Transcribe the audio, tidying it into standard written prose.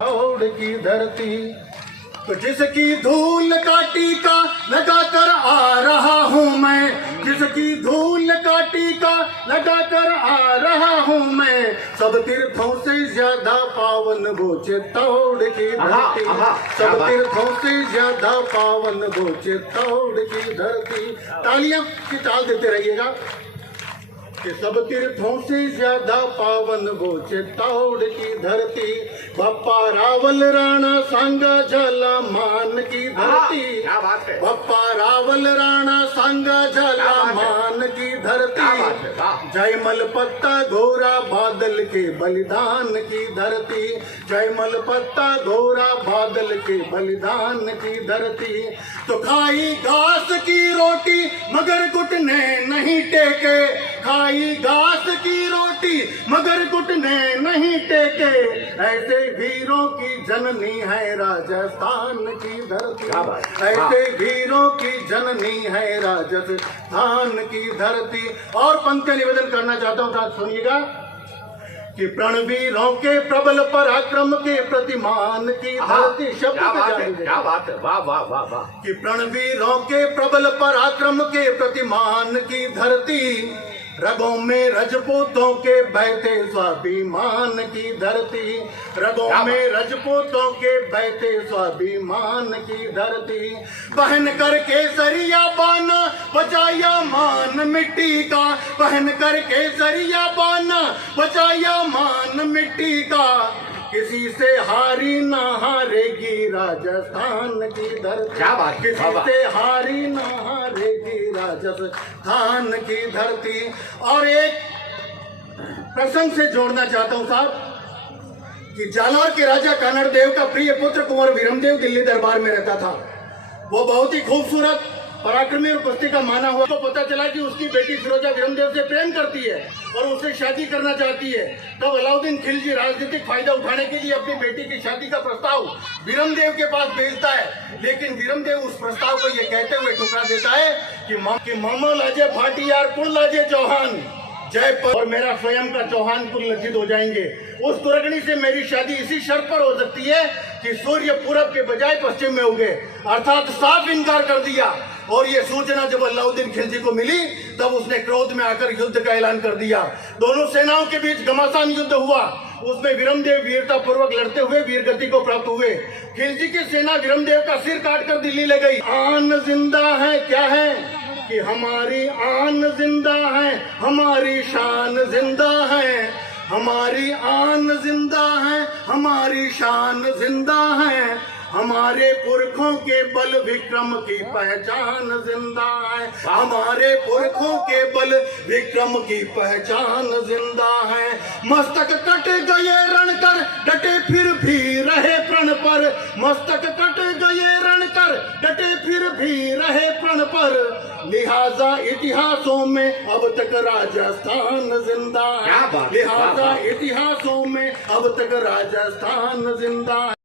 छोड़ की धरती तो जिसकी धूल का टीका लगा कर आ रहा हूँ मैं, जिसकी धूल का टीका लगा कर आ रहा हूँ मैं, सब तीर्थों से ज्यादा पावन वो चित्तौड़ की धरती, सब तीर्थों से ज्यादा पावन वो चित्तौड़ की धरती। तालियां की ताल देते रहिएगा कि सब तीर्थों से ज्यादा पावन वो चित्तौड़ की धरती, बप्पा रावल राणा सांगा झाला मान की धरती, बप्पा रावल राणा सांगा झाला मान की धरती, जयमल पत्ता घोरा बादल के बलिदान की धरती, जयमल पत्ता घोरा बादल के बलिदान की धरती। तो खाई घास की रोटी मगर घुटने नहीं टेके, खाई घास की रोटी मगर घुटने नहीं टेके, ऐसे वीरों की जननी है राजस्थान की धरती, ऐसे वीरों की जननी है राजस्थान की धरती। और पंक्ति निवेदन करना चाहता हूँ, साथ सुनिएगा कि प्रणवीरों के प्रबल पराक्रम के प्रतिमान की धरती। शब्द क्या बात है, वाह वाह वाह वाह। कि प्रणवीरों के प्रबल पराक्रम के प्रतिमान की धरती, रगों में रजपूतों के बहते स्वाभिमान की धरती, रगों में रजपूतों के बहते स्वाभिमान की धरती। पहन कर केसरिया बाना बचाया मान मिट्टी का, पहन कर केसरिया बाना बचाया मान मिट्टी का, किसी से हारी ना हारेगी राजस्थान की धरती, किसी से हारी ना हारेगी राजस्थान की धरती। और एक प्रसंग से जोड़ना चाहता हूं साहब कि जालौर के राजा कानड़देव का प्रिय पुत्र कुंवर विरमदेव दिल्ली दरबार में रहता था। वो बहुत ही खूबसूरत पराक्रमी और कुश्ती का माना हुआ। तो पता चला कि उसकी बेटी फिरोजा विरमदेव से प्रेम करती है और उससे शादी करना चाहती है। तब अलाउद्दीन खिलजी राजनीतिक फायदा उठाने के लिए अपनी बेटी की शादी का प्रस्ताव विरमदेव के पास भेजता है, लेकिन विरमदेव उस प्रस्ताव को ये कहते हुए ठुकरा देता है कि मामा लाजे भाटियार कुल लाजे चौहान जय पर, और मेरा स्वयं का चौहान कुल लज्जित हो जाएंगे। उस तुरगनी से मेरी शादी इसी शर्त पर हो सकती है कि सूर्य पूरब के बजाय पश्चिम में उगे, अर्थात साफ इनकार कर दिया। और ये सूचना जब अलाउद्दीन खिलजी को मिली तब उसने क्रोध में आकर युद्ध का ऐलान कर दिया। दोनों सेनाओं के बीच घमासान युद्ध हुआ, उसमें विरमदेव वीरता पूर्वक लड़ते हुए वीरगति को प्राप्त हुए। खिलजी की सेना विरमदेव का सिर काटकर दिल्ली ले गई। आन जिंदा है, क्या है कि हमारी आन जिंदा है, हमारी शान जिंदा है, हमारी आन जिंदा है, हमारी शान जिंदा है, हमारे पुरखों के बल विक्रम की पहचान जिंदा है, हमारे पुरखों के बल विक्रम की पहचान जिंदा है। मस्तक कट गए रण कर डटे फिर भी रहे प्रण पर, मस्तक कट गए रण कर डटे फिर भी रहे प्रण पर, लिहाजा इतिहासों में अब तक राजस्थान जिंदा है, लिहाजा इतिहासों में अब तक राजस्थान जिंदा है।